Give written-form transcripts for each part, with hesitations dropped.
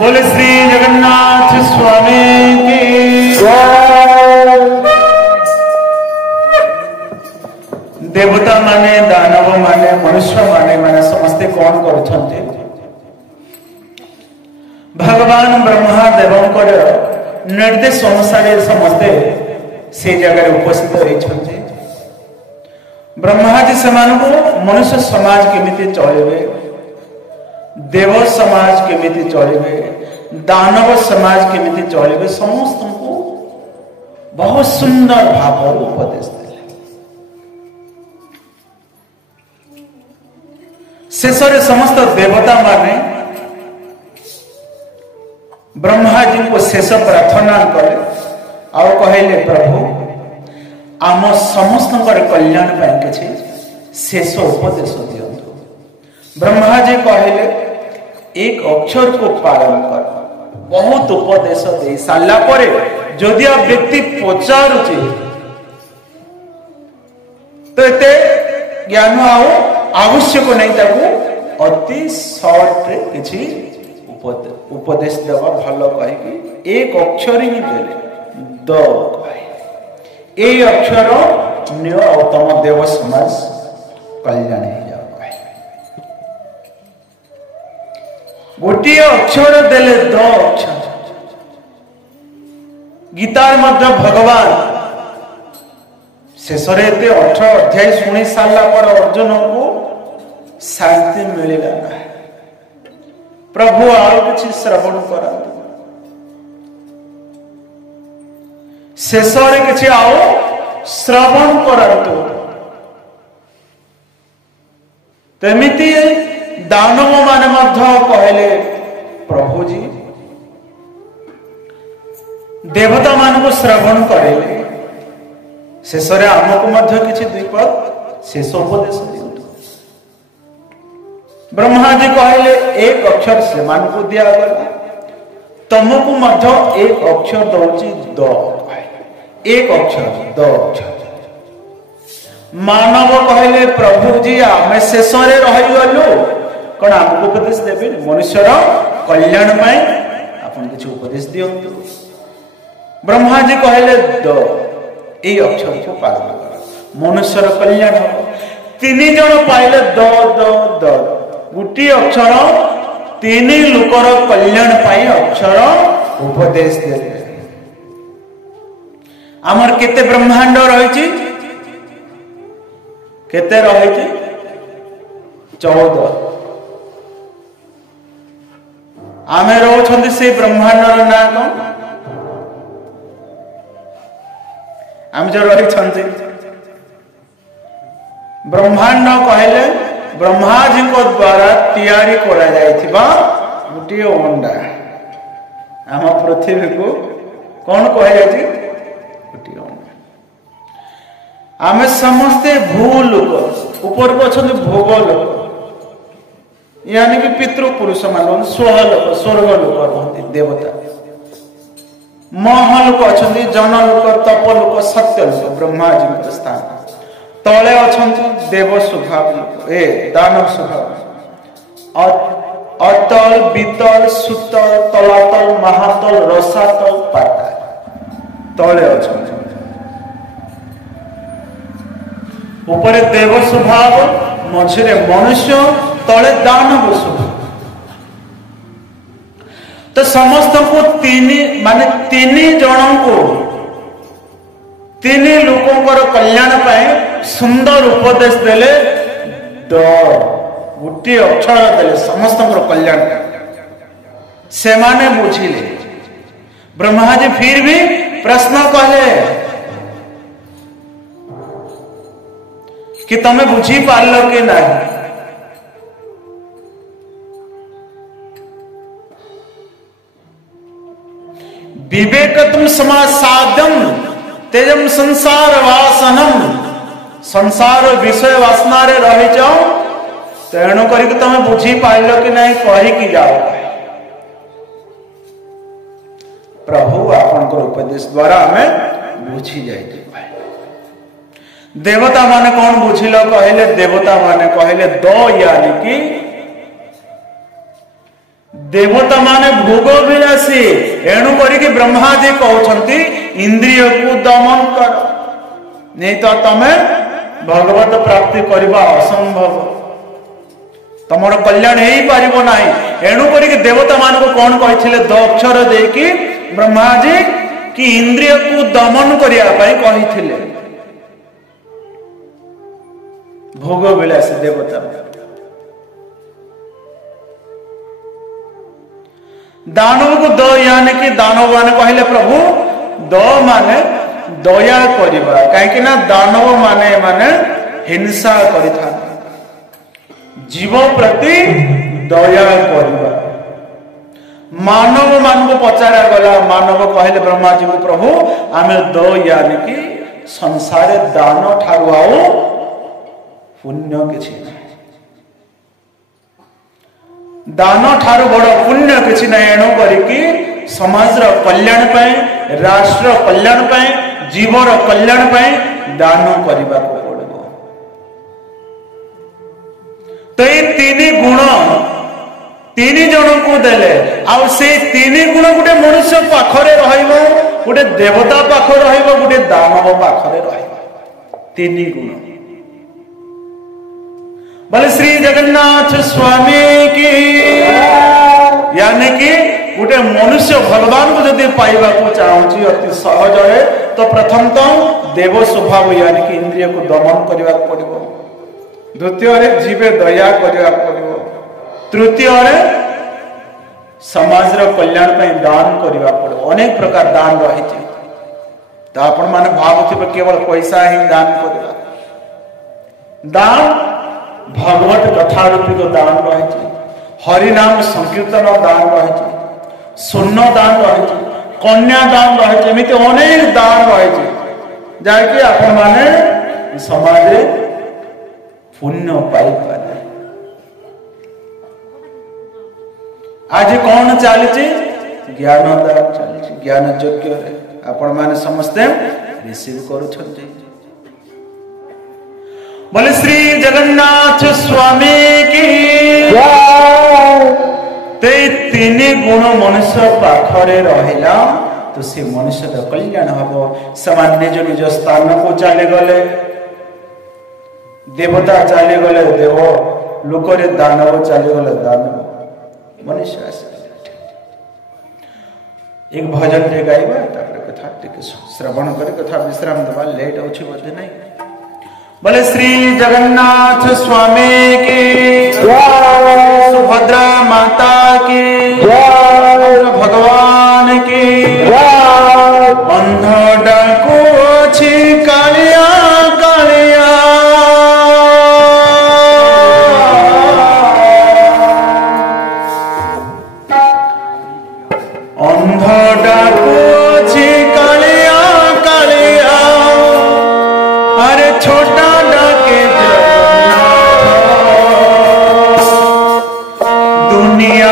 बोले श्री जगन्नाथ स्वामी की देवता माने दानव माने मनुष्य माने समस्ते कौन करछन्ते भगवान ब्रह्मा देवंकर निर्देश अनुसार समस्ते से जगह उपस्थित होइछन्ते ब्रह्मा जी समान को मनुष्य समाज केमिति चलेबे देव समाज केमिति चलेबे दानव समाज केमिति चलेबे समस्त को बहुत सुंदर भाव उपदेश देले शेषरे समस्त देवता माने ब्रह्मा जी को शेष प्रार्थना कले और कहले प्रभु आम समस्त कल्याण किसी शेष उपदेश दियंतु ब्रह्मा जी कहले एक अक्षर को पालन कर बहुत उपदेश दे सारा पर जदि आ व्यक्ति पचारुचे तो एते ज्ञान आवश्यक नहीं ताकू अति शॉर्ट रे किछि उपदेश देवा भल कहि एक अक्षर ही देले द ए अक्षर निय तम देव समाज कल्याण हो जाओ गोटे अक्षर देले द अक्षर गीतार मध्य भगवान शेषरे 18 अध्याय शुणी सारा पर अर्जुन को शांति मिलला ना प्रभु आउ किछि श्रवण करा शेषरे किछि आओ श्रवण करंतु तेमिति दानव माने मध्य कहले प्रभु जी देवता मान को श्रवण करेले शेषरे आमको मध्य किछि द्विपद शेष उपदेश दियंतु ब्रह्मा जी कहले एक अक्षर से मान को दिया गला तुमको मध्य एक अक्षर दउची द एक अक्षर द अक्षर मानव कहले प्रभु जी आमे शेषरे रहि गलु कोन हमको उपदेश देबे मनुष्यर कल्याण पाए आपन किछ उपदेश दियंतु ब्रह्मा जी कहले द ए अक्षर को पालन कर मनुष्यर कल्याण हो तीन जन पाइले द द द गुटी अक्षर तीन लोकर कल्याण पाई अक्षर उपदेश देले आमर केते ब्रह्मांड रहिछि केते रहिछि 14 आमे रहउछन्ति से ब्रह्मांडर ना कोन आम जो रहिछन्ति ब्रह्मांड कहले ब्रह्मा जी को द्वारा तैयारी करा जाइथिबा गुटी अंडा आम पृथ्वी को कौन कह जाछि गुटी अंडा आमे समस्ते भूलोक ऊपर को अछन्ति भोगलोक यानी कि पितृ पुरुष मान स्वलोक स्वर्ग लोक रहନ୍ତି देवता महलोक अछन्ति जनलोक तपलोक सत्यलोक ब्रह्मा जी को स्थान तले अछन्ति देव स्वभाव लोक ए दानव स्वभाव अतल बीतल सुतल तलातल महातल रसातल पाताल तले अछन्ति ऊपर देव स्वभाव मझिरे मनुष्य तले दानव स्वभाव तो समस्त को तीन माने तीन जन को तीन लोकों कल्याण पाए सुंदर उपदेश देले द गोटे अक्षर देले समस्त कल्याण से माने बुझिले ब्रह्मा जी फिर भी प्रश्न कहले कि तमे बुझी पारल कि नहीं विवेक तुम समासाद्यम तेजम संसार वासनम संसार विषय वासना रे रही जाओ तेणु करिक तमे बुझी पाइल कि नहीं कही कि जाओ प्रभु आपन को उपदेश द्वारा हमें बुझी जाई देवता माने कौन बुझिल कहले देवता माने कहले द यानी कि देवता माने भोग विलासी एणु करिक ब्रह्मा जी कहउछंती इंद्रिय को दमन कर नहीं तो तमे भगवत प्राप्ति करबा असंभव तमर कल्याण हेई पारिबो नाही एणु करिक देवता मान को कोन कहिथिले द अक्षर देकी ब्रह्मा जी कि इंद्रिय को दमन करिया पई कहिथिले भोग विलासी देवता दानव को द यानी कि दानव माने कहले प्रभु द माने दया करिबा काहे कि ना दानव माने हिंसा करिथा जीव प्रति दया करिबा मानव मान को पचारा गला मानव कहले ब्रह्मा जी को प्रभु आमे द यानी कि संसार दान ठारु आओ पुण्य किछि दान ठारु बड़ पुण्य किछि नै एणु करिकि समाज रो कल्याण पय राष्ट्र कल्याण पय जीवर कल्याण पय दान करबा को पड़बो तो ये तीन गुण तीन जन को देले आ से तीन गुण गुटे मनुष्य पाखरे रहइबो गुटे देवता पाखरे रहइबो गुटे दानव पाखरे रहइबो तीन गुण बोले श्री जगन्नाथ स्वामी की यानी कि गोटे मनुष्य भगवान को जदि पाइबा को चाहूची अति सहज है तो प्रथम तो देव स्वभाव यानी कि इंद्रिय को दमन करने पड़ो द्वितीय जीवे दया करने पड़ो तृतीय समाज कल्याण दान करने पड़ो अनेक प्रकार दान रही तो आपण मैंने भावुवे केवल पैसा ही दान करवा दान भगवत कथा रूपी को दान रही हरिनाम संकीर्तन दान रही स्वर्ण दान रही कन्या दान रही अनेक दान रही जहाँकि आपण माने समाज पुण्य पाई पारे आज कौन चली ज्ञान दान चली ज्ञान यज्ञ आपण माने समस्ते रिसीव करुछंती बोले श्री जगन्नाथ स्वामी की ते तीन गुण मनुष्य पाखरे रहिला तो से मनुष्य का कल्याण हबो समान निज निज स्थान को चले गले देवता चले गले देव लोकरे दानव चले गले दानव मनुष्य एक भजन रे गाइबा तापर कथा टिके श्रवण करे कथा विश्राम दबा लेट होछि बदे नहीं बोले श्री जगन्नाथ स्वामी की सुभद्रा माता की भगवान की अंध डाकू अछि कालिया कालिया अंध डाकू अछि कालिया कालिया अरे छोटा डाके दुनिया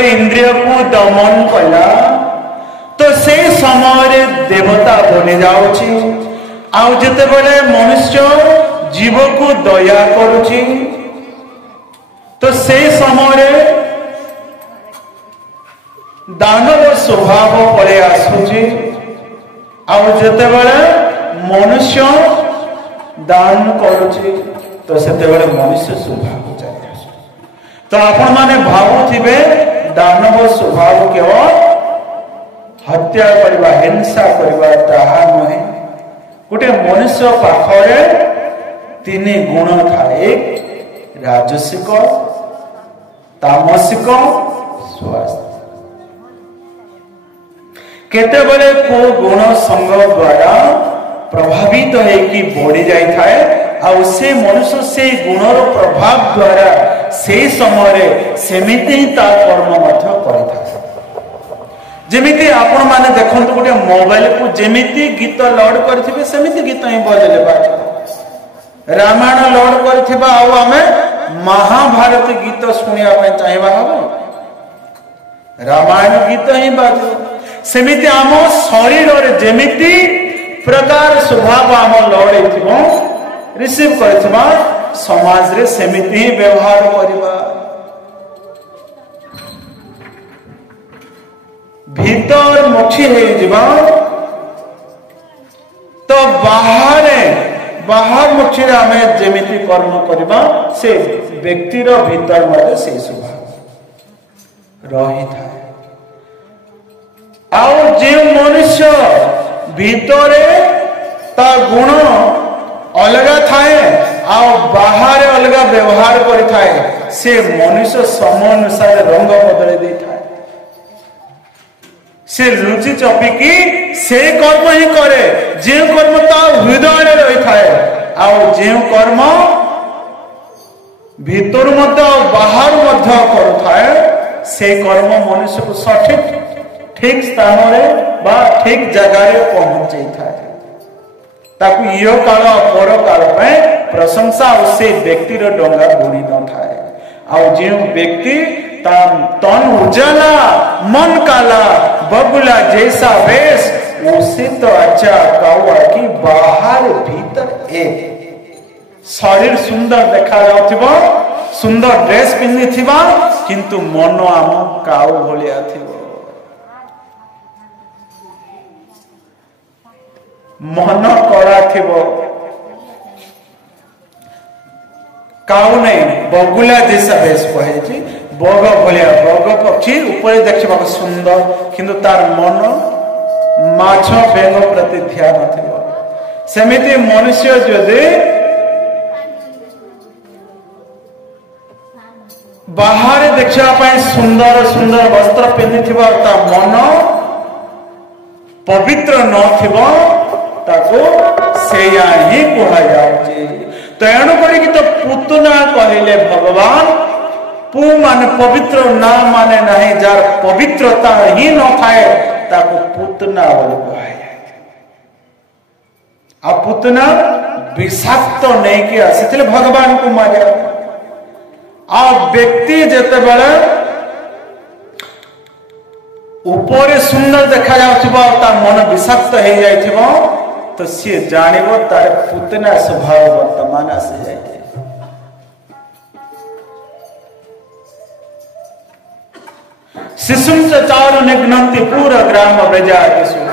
जेतेबेले इंद्रिय को दमन कला तो से समय देवता बनी जाउची आउ जेतेबेले मनुष्य जीव को दया करुची तो से समय दानव स्वभाव पड़े आसुची आउ जेतेबेले मनुष्य दान करुची तो सेतेबेले मनुष्य स्वभाव चली आसु तो आपण माने भावुथिबे दानव स्वभाव केवल हत्या करवा हिंसा करवा ताहा नहे गोटे मनुष्य पाखरे तीन गुण थाए राजसिक तामसिक स्वास्थ्य केतेबेले को गुण संग द्वारा प्रभावित है कि बढ़ी जाई थाए आ से मनुष्य से गुणर प्रभाव द्वारा से समय सेमिति ही ता कर्म मध्य करिथा जेमिति आपण माने देखंतु गोटे मोबाइल को जेमिति गीत लोड करथिबे सेमिति गीत ही बजेले बा रामायण लोड करथिबा आ हमें महाभारत गीत सुनिया पे चाहेबा हबो रामायण गीत ही बाजो सेमिति आम शरीर रे जेमिति प्रकार स्वभाव आम लड़े थिबो रिसीव करथिबा समाज रे सेमिति ही व्यवहार करबा भीतर मुखी है जीवा तो बाहर मुखी रे हमें जेमिति कर्म करबा से व्यक्ति रो भीतर मते से स्वभाव रही था आउ जे मनुष्य भीतरे ता गुण अलगा थाए आउ बाहर अलगा व्यवहार करि थाए से मनुष्य समय अनुसार रंग बदले दे थाए से रुचि चपिकी से कर्म ही करे जे कर्म ता हृदय रे रही थाए आउ जे कर्म भीतर मध्य बाहर मध्य करू थाए से कर्म मनुष्य को सठिक ठीक स्थान रे बा ठीक जगह रे पहुंच जाए ताकू यो काल पर काल पे प्रशंसा उसे व्यक्ति रो डंगा बुड़ी न थाए आउ जे व्यक्ति तन उजाला मन काला बगुला जैसा वेश उसे तो अच्छा कौआ की बाहर भीतर एक शरीर सुंदर देखा जाउथिबो सुंदर ड्रेस पिन्नी थिबा किंतु मन आम काउ भलिया थिबो मन कड़ा थिबो काउ नहीं बगुला जैसा वेश कहे बग भलिया बग पक्षी ऊपर देखा सुंदर किंतु तार मन माछ बेंग प्रति ध्यान थिबो सेमिति मनुष्य जदि बाहर देखा सुंदर सुंदर वस्त्र पिंधि थिबो ता मन पवित्र न थिबो ताको सेया ही कहा जाउची तेणु करी तो पुतना कहले भगवान पु मान पवित्र ना माने नहीं जार पवित्रता ही न थाए ताको पुतना बोली कहा जाए आ पुतना विषाक्त नहीं कि आसीथिले भगवान को मारे आ व्यक्ति जेते बेले ऊपर सुंदर देखा जाउथिबो ता मन विषाक्त हो जाइथिबो तो सी जानिबो तार पुतना स्वभाव वर्तमान आसे जाए शिशुम से चारु निघ्नन्ति पूरा ग्राम बेजायसु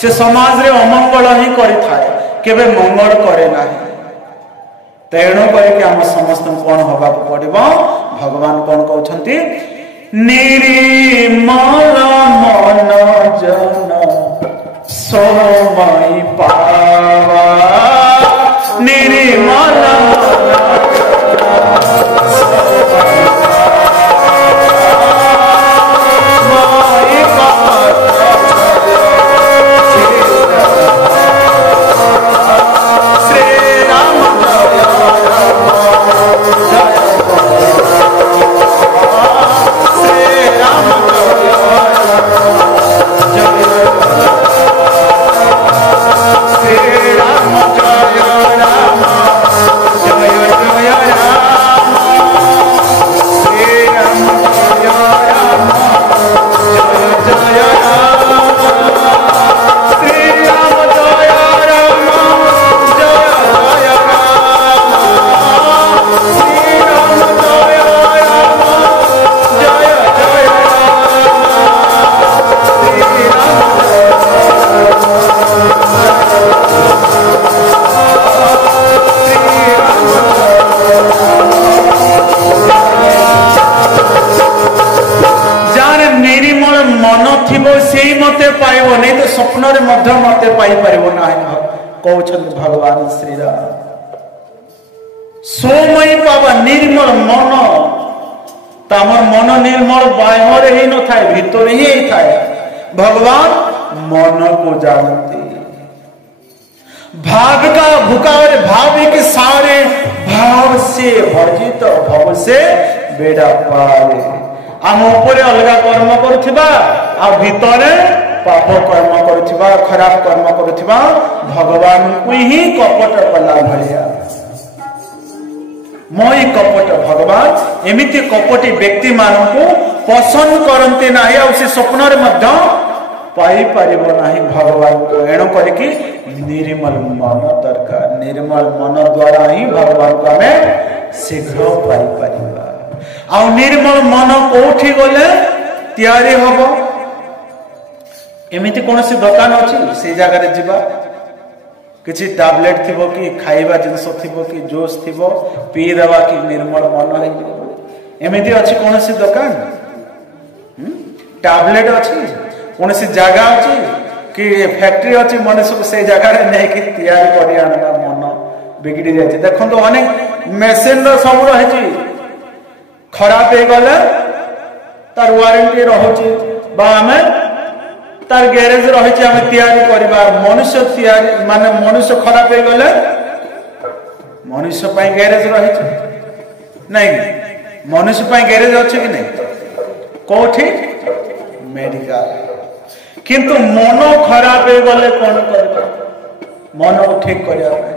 से समाज रे अमंगल ही करि थाए केबे मंगल करे नाही तेणु कहि हम समस्त कोन होबा पड़िबो भगवान कोन कहउछंती निर्मल मन जन सोमय पावा निर्मल मते पाई परिबो ना कहउछन भगवान श्री राम सोमय पावा निर्मल मन तमर मन निर्मल बाहर ही न थाए भीतर ही थाए भगवान मन को जानते भाग का भुकार भाविक सारे भाव से वर्जित भव से बेड़ा पारे आम ऊपर अलग कर्म करुथिबा आ भीतरे पाप कर्म करुथिबा खराब कर्म करुथिबा भगवान को ही कपट कला भलिया मई कपट भगवान एमिति कपटी व्यक्ति मानू पसंद करते ना से स्वप्न पाई परिबो नाही भगवान को एणु करके निर्मल मन दरकार निर्मल मन द्वारा ही भगवान को हमें शीघ्र पाई परिबा आ निर्मल मन कोठी गले तैयारी हबो एमिति कोनसी दुकान अछि से जगह रे जिबा किसी टैबलेट थिबो कि खाइबा जिनस थिबो कि जोश थिबो पी देवा कि निर्मल मन है एमिति अछि कोनसी दुकान टैबलेट अछि कोनसी जगह अछि कि फैक्ट्री अछि मनुष्य को से जगह रे नै कि तैयारी करि आनबा मन बिगड़ी जाय छै देखन तो अनेक मशीन रो सब रहै छै खराब हे गले तार वारंटी रहै छै बा हमें तार गैरेज रही आम तैयारी करवा मनुष्य तैयारी माने मनुष्य खराब हो गले मनुष्य गैरेज रही नहीं मनुष्य गैरेज अच्छे कि नहीं कौटी मेडिकल किंतु मन खराब हो गले कौन कर मन को ठीक करने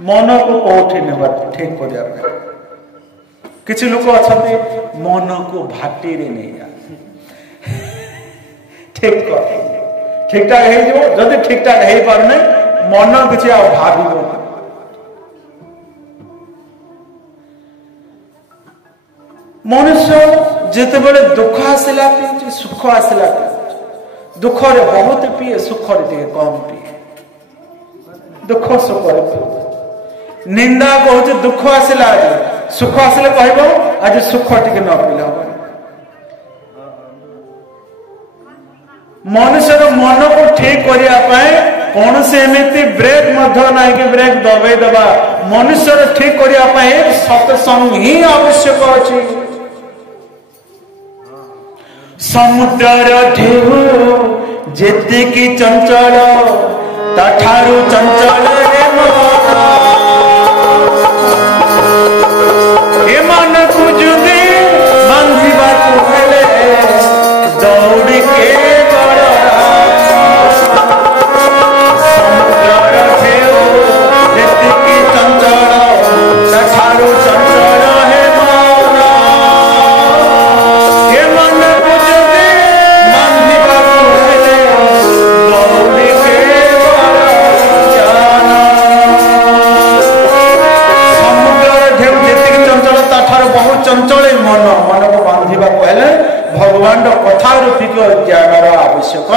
मन को कौटी ने ठीक करने किसी लोग अच्छा मन को भाटी रे नहीं ठीक ठीक ठाक जदि ठीक ठाक हो पारे मन किसी भाव मनुष्य जिते बड़े दुख आसला सुख आसला दुख रे बहुत पिए सुख रे कम पिए दुख सुख निंदा कहूँ दुख आसला आज सुख आसले कहब आज सुख टिके न पिला मनुष्य मन को ठीक करने कौन से एमती ब्रेक ना कि ब्रेक दबाई दबा मनुष्य ठीक करने सत्संग ही आवश्यक अच्छी समुद्र ढेउ जेतिकी चंचल ताठारु चंचल दौड़ी के चंचल ठारू चंचल है हे मन बुझे दौड़ी के समुद्र ढेउ जी चंचल ठारू बहुत चंचल मन मन को बांधा कहले भगवान कथा रूपिक ज्ञान आवश्यक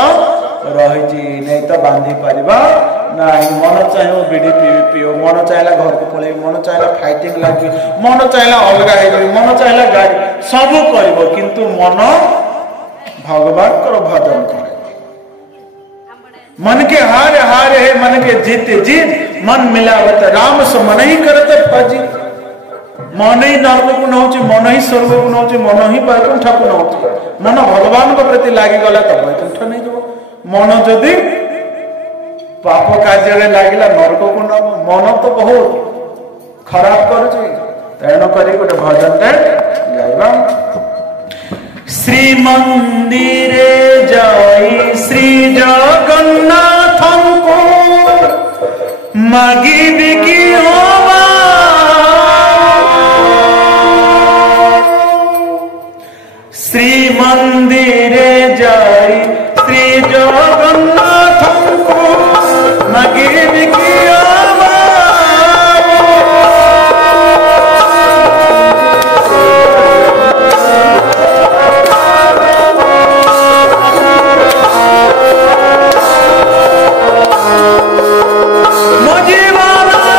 रही नहीं तो बांधी पार ना मन चाहे बीड़ी पी पिओ मन चाहिए घर को पलि मन चाहिए फाइटिंग लगे मन चाहिए अलग हो मन चाहिए गाड़ी सब कर किंतु मन भगवान को भजन कर मन के हार हार है मन के जीत जीत मन मिलावत राम से मन ही करते फजी मन ही नर्क को नौ मन ही स्वर्ग को नौ मन ही वैकुंठ को नौ मन भगवान को प्रति लगिगला तो वैकुंठ नहीं जो मन जदि पाप कार्य लगिला नर्क को नब मन तो बहुत खराब कर तेणु करी गोटे भजन गाइबा श्रीमंदिर जाई श्री जगन्नाथ को मागी बिकी श्री मंदिर जाई श्री जगन्नाथ को मगे मजीवाना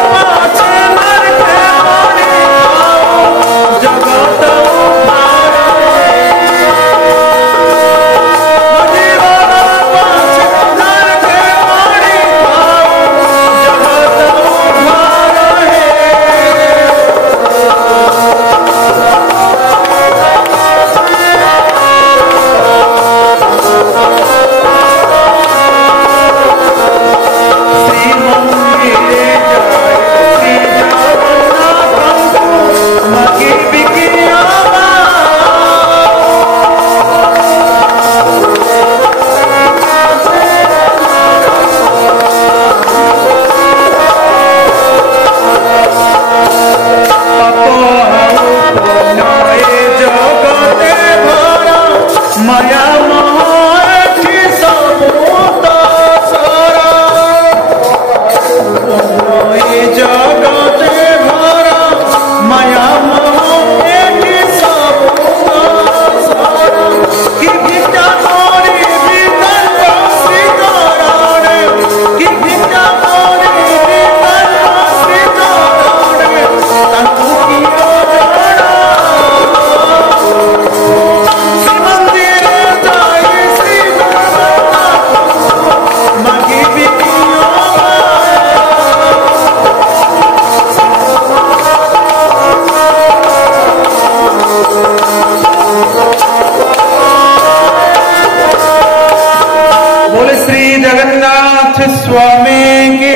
जगन्नाथ स्वामी की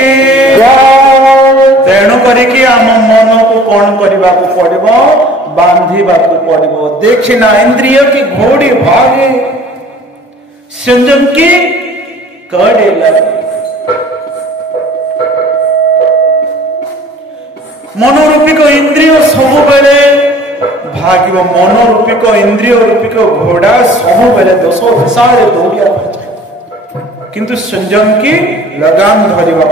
तेणु करिकी आम मन को कौन करने को पड़ो बांधा पड़ो देखना इंद्रिय की घोड़ी भागे संयम की कड़े लगे मनोरूपिक इंद्रिय सब बेले भाग मनोरूपिक इंद्रिय रूपिक घोड़ा सब बेले दश दिशा दौड़िया किंतु संयम की लगाम धरवा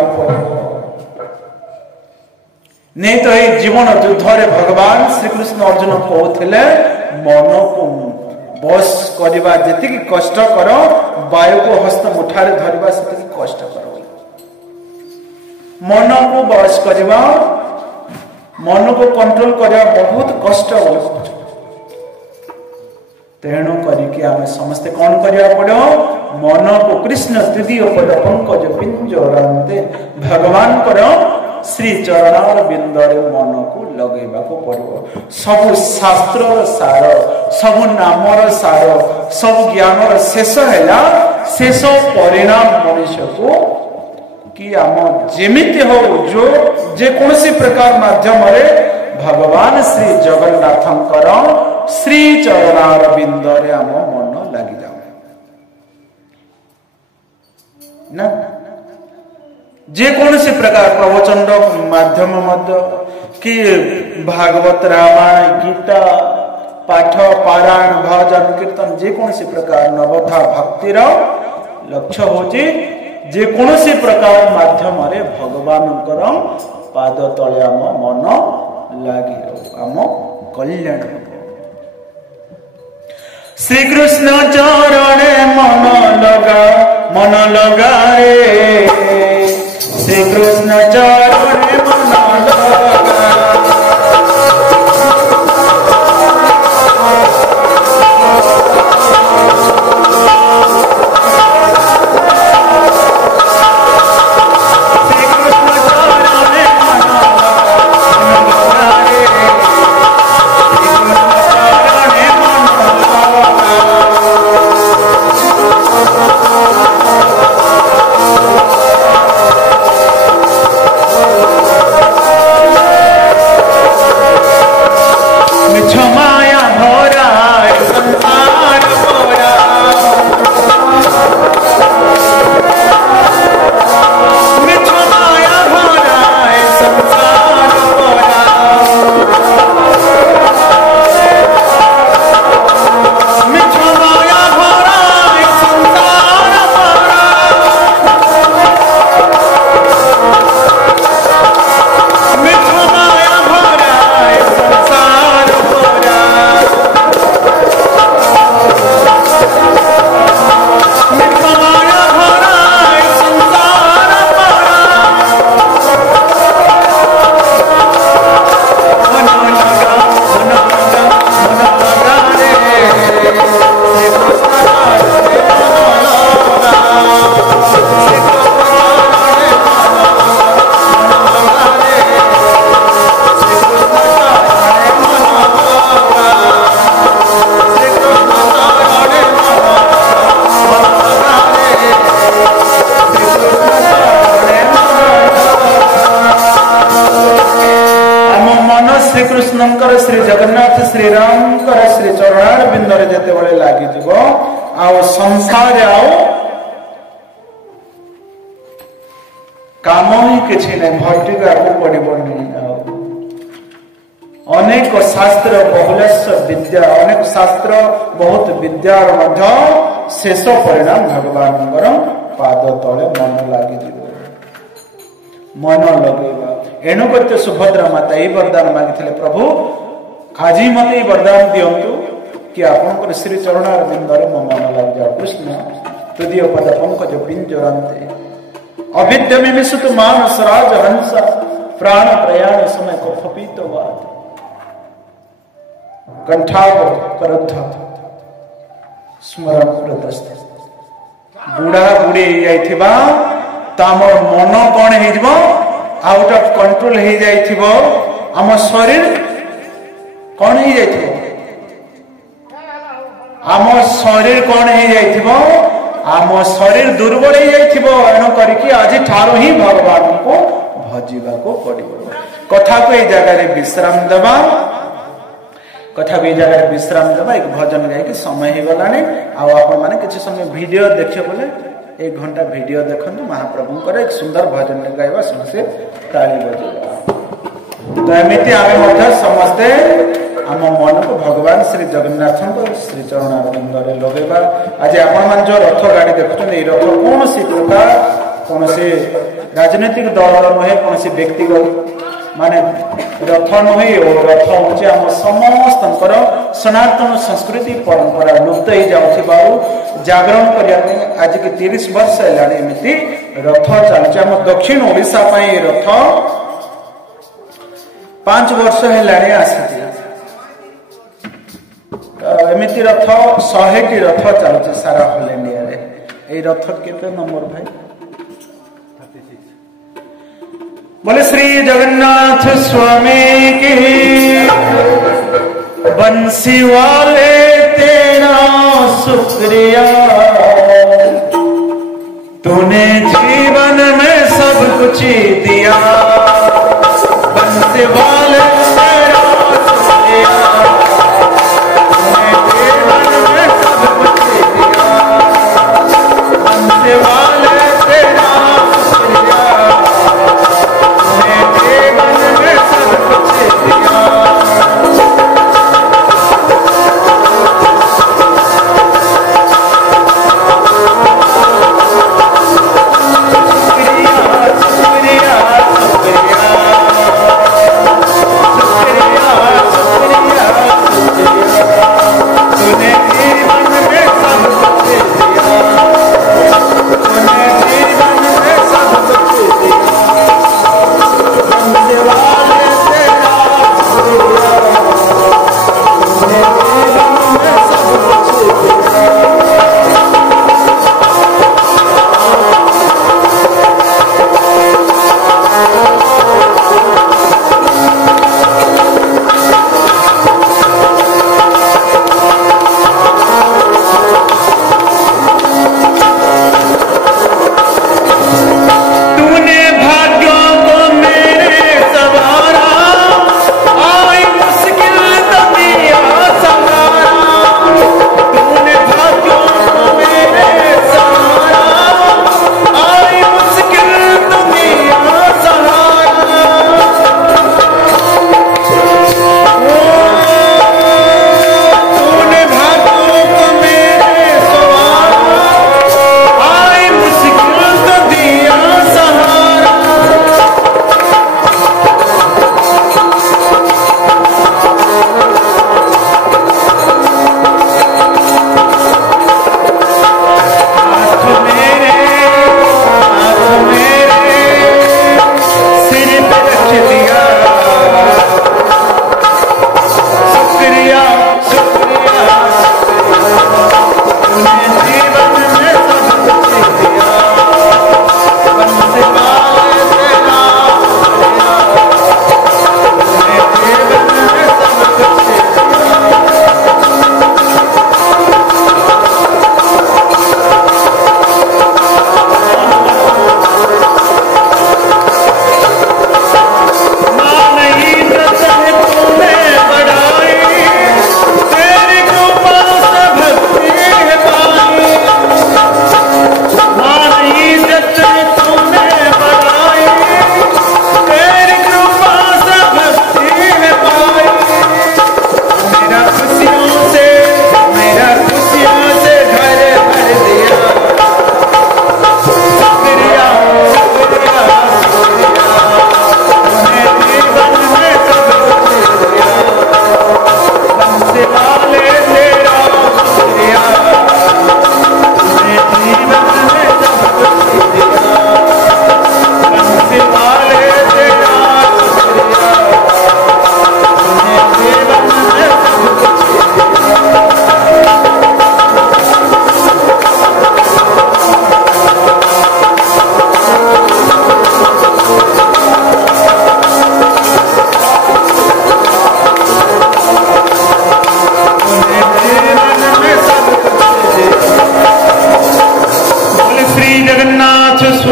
नहीं तो ये जीवन युद्ध रे भगवान श्री कृष्ण अर्जुन कहते मन को बस करवा जी कष्ट कर वायु को हस्त मुठारे धरवा से कष्ट कर मन को बस करवा मन को कंट्रोल करवा बहुत कष्ट तेणु करिके आमे समस्ते कौन करवा पड़ो मन को कृष्ण तृतीय पद पंकज पिंजरांते भगवान करो श्री चरण बिंदरे मन को लगेबा को पड़ो सब शास्त्र सार सब नामर सार सब ज्ञान शेष है शेष परिणाम मनुष्य को कि आम जेमिति हो जो जेकोसी प्रकार माध्यम रे भगवान श्री जगन्नाथंकर श्री चरणार बिंदरे आम मन लगी जाओ ना जेकोसी प्रकार प्रवचन माध्यम मध्य कि भागवत रामायण गीता पाठ पारायण भजन कीर्तन जेकोसी प्रकार नवधा भक्तिर लक्ष्य होची जेकोसी प्रकार माध्यम रे भगवान पाद तले आम मन लगी आम कल्याण श्री कृष्ण चरणे मन लगा रे श्री कृष्ण चरणे मन लगा श्री जगन्नाथ श्री राम श्री चरणार बिंदरे जेते बळे लागि जिवो आ संसार आओ काम ही किछि नै भटका को पड़िबनी अनेक शास्त्र बहुलस्य विद्या अनेक शास्त्र बहुत विद्यार मध्य शेष परिणाम भगवानଙ୍କର पाद तले मन लागि जिवो मन लगेबा एणु करते सुभद्रा माता ये वरदान मांगी प्रभु आज ही मत वरदान दिंतु कि आपन श्री चरणार बिंदरे मो मन लग जाओ कृष्ण तृतीय पद पंकज पिंजरांते अविद्य मिमिषुत मानस राज हंस प्राण प्रयाण समय को फपीत वाद कंठाव करद्ध स्मरण प्रदस्त बुढ़ा बुढ़ी जाइथिबा तामर मन कौन हो आउट ऑफ कंट्रोल हो जाइथिबो आम शरीर कौन हो जाइथिबो आम शरीर कौन हो जाइथिबो आम शरीर दुर्बल हो एणु करके आज ठारू ही भगवान को भजिबा को पड़ो कथा को ये जगह विश्राम देवा कथा को जगह विश्राम देवा एक भजन गायक समय हो गलानी आपण मैंने किसी समय वीडियो देखे बोले 1 घंटा वीडियो देखो महाप्रभु एक सुंदर भजन गाइबा समस्ते ताली बजा तो एमती आम समस्ते आम मन को भगवान श्री जगन्नाथ श्री चरणारविंद लगेगा आज आपण जो रथ गाड़ी देखुं रथ कौन सी प्रकार कौन सी राजनीतिक दल नुहे कौन सी व्यक्तिगत माने रथ नुहे रथ हूँ आम समस्त सनातन संस्कृति परंपरा लुप्त हो जाऊँ जागरण करने आज की 30 वर्ष है रथ चलती आम दक्षिण ओडिशा रथ 5 वर्ष है आसी एमती रथ 100टी रथ चलुचे सारा ऑल इंडिया रे ए रथ केते नंबर भाई 36 बोले श्री जगन्नाथ स्वामी की बंसी वाले तेरा शुक्रिया तूने जीवन में सब कुछ दिया बंसी वाले तेरा शुक्रिया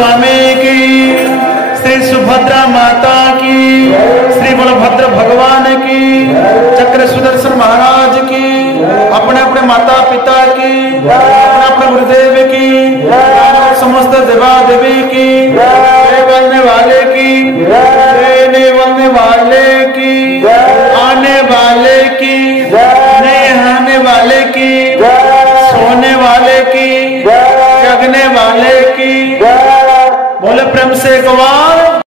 स्वामी की, श्री सुभद्रा माता की, श्री बलभद्र भगवान की, चक्र सुदर्शन महाराज की, अपने अपने माता पिता की, अपने अपने गुरुदेव की, समस्त देवा देवी की, बोलने वाले की, देने बोलने वाले की, आने वाले की, नहीं आने वाले की, सोने वाले की, जगने वाले की। बोले प्रेम से एक बार